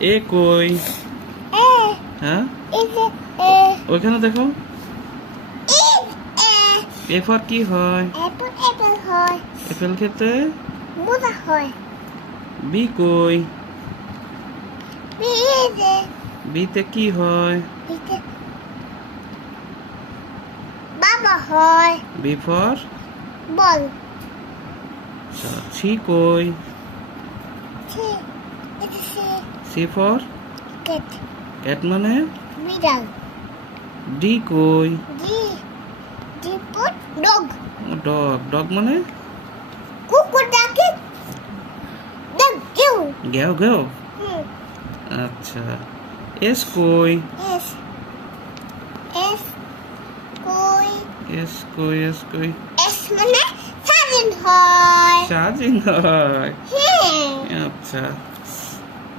এ কই? এ হ্যাঁ, is a ওইখানে দেখো। is a এ ফর কি হয়? apple হয় আপেল খেতে। মজা হয় বি কই? b is a বিতে কি হয়? is a বাবা হয় বি ফর। বল সি কই? c is a c C for. cat cat মানে? বিড়াল ডি কই? d d for dog dog. Dog মানে? কুকুর ডাকে dog কেউ গ্যাও গ্যাও। আচ্ছা, এস কই? s s কই এস কই? এস কই? s মানে স্বাধীন হয় স্বাধীন হয়। হ্যাঁ আচ্ছা,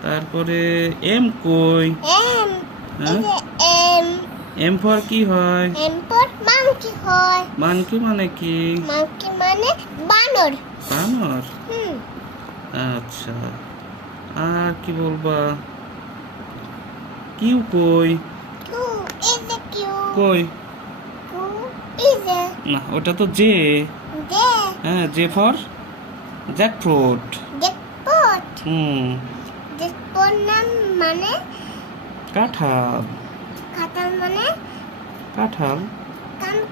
তারপরে এম কই? m হ্যাঁ? is a m M for কি হয়? m for monkey হয় মানকি মানে কি? monkey মানে বানর বানর। আচ্ছা, আর কি বলবা? কিউ কই? q is a q কই? q is a না, ওটা তো জে। j হ্যাঁ, J for jackfruit. jackpot jackpot নাম মানে কাঁঠাল। কাঁঠাল মানে কাঁঠাল